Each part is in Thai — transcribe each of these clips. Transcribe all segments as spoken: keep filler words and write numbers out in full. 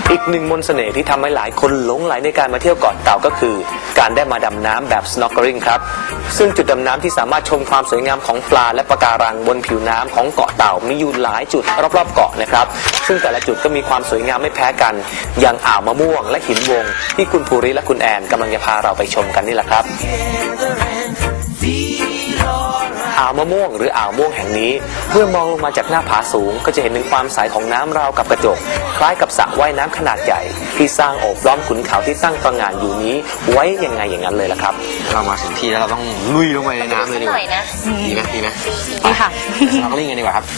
อีกหนึ่งมนต์เสน่ห์ที่ทำให้หลายคนหลงไหลในการมาเที่ยวเกาะเต่าก็คือการได้มาดำน้ำแบบ snorkeling ครับซึ่งจุดดำน้ำที่สามารถชมความสวยงามของปลาและปะการังบนผิวน้ำของเกาะเต่ามีอยู่หลายจุดรอบๆเกาะนะครับซึ่งแต่ละจุดก็มีความสวยงามไม่แพ้กันอย่างอ่าวมะม่วงและหินวงที่คุณภูริและคุณแอนกำลังจะพาเราไปชมกันนี่แหละครับอ่าวมะม่วงหรืออ่าวม่วงแห่งนี้เมื่อมองลงมาจากหน้าผาสูงก็จะเห็นถึงความใสของน้ำราวกับกระจกคล้ายกับสระว่ายน้ำขนาดใหญ่ที่สร้างโอบล้อมขุนเขาที่ตั้งตระหง่านอยู่นี้ไว้ยังไงอย่างนั้นเลยล่ะครับเรามาถึงที่แล้วเราต้องลุยลงไปในน้ำเลยดีกว่าดีไหมดีไหมดีค่ะเราก็เล่นกันดีกว่าครับ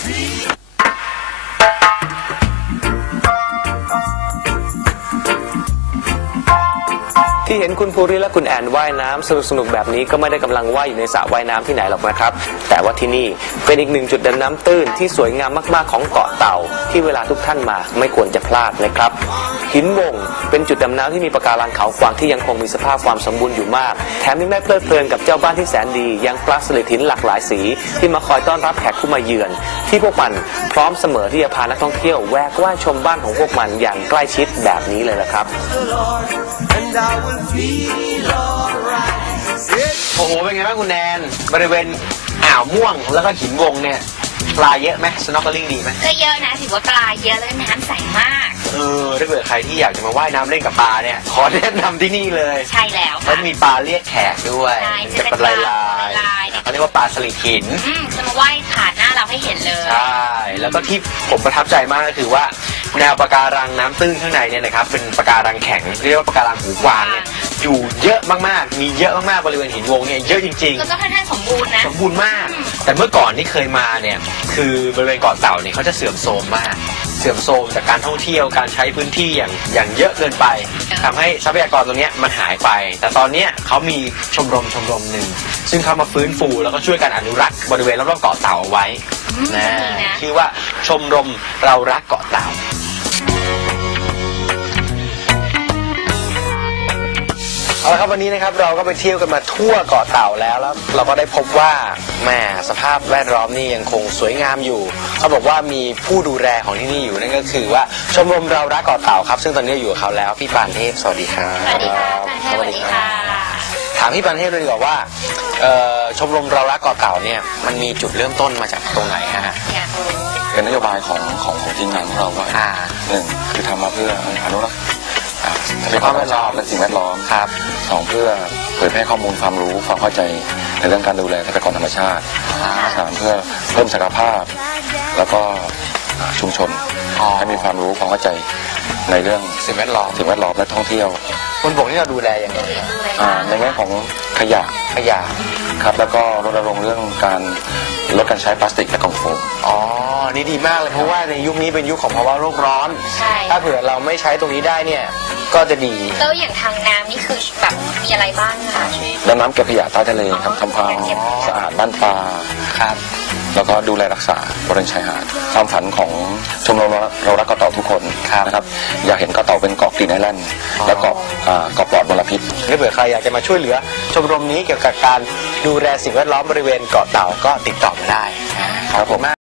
ที่เห็นคุณภูริและคุณแอนว่ายน้ำสนุกๆแบบนี้ก็ไม่ได้กำลังว่ายอยู่ในสระว่ายน้ำที่ไหนหรอกนะครับแต่ว่าที่นี่เป็นอีกหนึ่งจุดดำน้ำตื้นที่สวยงามมากๆของเกาะเต่าที่เวลาทุกท่านมาไม่ควรจะพลาดนะครับหินวงเป็นจุดดำน้ำที่มีปะการังเขากวางที่ยังคงมีสภาพความสมบูรณ์อยู่มากแถมยังได้เพลิดเพลินกับเจ้าบ้านที่แสนดียังปลาสลิดหินหลากหลายสีที่มาคอยต้อนรับแขกผู้มาเยือนที่พวกมันพร้อมเสมอที่จะพานักท่องเที่ยวแวกว่ายชมบ้านของพวกมันอย่างใกล้ชิดแบบนี้เลยนะครับโอ้โหเป็นไงบ้างคุณแนนบริเวณอ่าวม่วงแล้วก็หินวงเนี่ยปลาเยอะไหมสโนว์เคลิ่งดีไหมก็เยอะนะถือว่าปลาเยอะและน้ำใสมากเออถ้าเกิดใครที่อยากจะมาว่ายน้ำเล่นกับปลาเนี่ยขอแนะนำที่นี่เลยใช่แล้วแล้วมีปลาเรียกแขกด้วยจะเป็นลายลายเขาเรียกว่าปลาสลิดหินจะมาว่ายผ่านหน้าเราให้เห็นเลยใช่แล้วก็ที่ผมประทับใจมากก็คือว่าแนวปะการังน้ำตื้นข้างในเนี่ยนะครับเป็นปะการังแข็งเรียกว่าปะการังหูกวางเนี่ยอยู่เยอะมากๆมีเยอะมากๆบริเวณหินวงเนี่ยเยอะจริงๆแล้วก็ค่อนข้างสมบูรณ์นะสมบูรณ์มากแต่เมื่อก่อนที่เคยมาเนี่ยคือบริเวณเกาะเต่าเนี่ยเขาจะเสื่อมโทรมมากเสื่อมโทรมจากการท่องเที่ยวการใช้พื้นที่อย่างอย่างเยอะเกินไปทำให้ทรัพยากรตรงนี้มันหายไปแต่ตอนนี้เขามีชมรมชมรมหนึ่งซึ่งเขามาฟื้นฟูแล้วก็ช่วยกันอนุรักษ์บริเวณรอบๆเกาะเต่าเอาไว้นะชื่อว่าชมรมเรารักเกาะเต่าเอาละครับวันนี้นะครับเราก็ไปเที่ยวกันมาทั่วเกาะเต่าแล้วแล้วเราก็ได้พบว่าแม่สภาพแวดล้อมนี่ยังคงสวยงามอยู่เขาบอกว่ามีผู้ดูแลของที่นี่อยู่นั่นก็คือว่าชมรมเรารักเกาะเต่าครับซึ่งตอนนี้อยู่กับเขาแล้วพี่ปานเทพสวัสดีครับสวัสดีค่ะปานเทพสวัสดีค่ะถามพี่ปานเทพเลยดีกว่าว่าชมรมเรารักเกาะเต่าเนี่ยมันมีจุดเริ่มต้นมาจากตรงไหนฮะเป็นนโยบายของของของทีมงานของเราก็หนึ่งคือทำมาเพื่ออนุรักษ์ทรัพยากรธรรมชาติและสิ่งแวดล้อมครับสองเพื่อเผยแพร่ข้อมูลความรู้ความเข้าใจในเรื่องการดูแลทรัพยากรธรรมชาติสามเพื่อเพิ่มศักยภาพแล้วก็ชุมชนให้มีความรู้ความเข้าใจในเรื่องสิ่งแวดล้อมสิ่งแวดล้อมและท่องเที่ยวบนบกนี่เราดูแลอย่างไรในแง่ของขยะขยะครับแล้วก็รณรงค์เรื่องการลดการใช้พลาสติกและกล่องโฟมอ๋อนี่ดีมากเลยเพราะว่าในยุคนี้เป็นยุคของภาวะโลกร้อนถ้าเผื่อเราไม่ใช้ตรงนี้ได้เนี่ยก็จะดีแล้วอย่างทางน้ำนี่คือแบบมีอะไรบ้างคะดำน้ำเก็บขยะใต้ทะเลครับทำความสะอาดบ้านปลาครับแล้วก็ดูแลรักษาบริเวณชายหาดความฝันของชมรมเรารักเกาะเต่าทุกคนนะครับอยากเห็นเกาะเต่าเป็นเกาะกรีนไอแลนด์และเกาะเกาะปลอดมลพิษถ้าเผื่อใครอยากจะมาช่วยเหลือชมรมนี้เกี่ยวกับการดูแลสิ่งแวดล้อมบริเวณเกาะเต่าก็ติดต่อมาได้ครับผม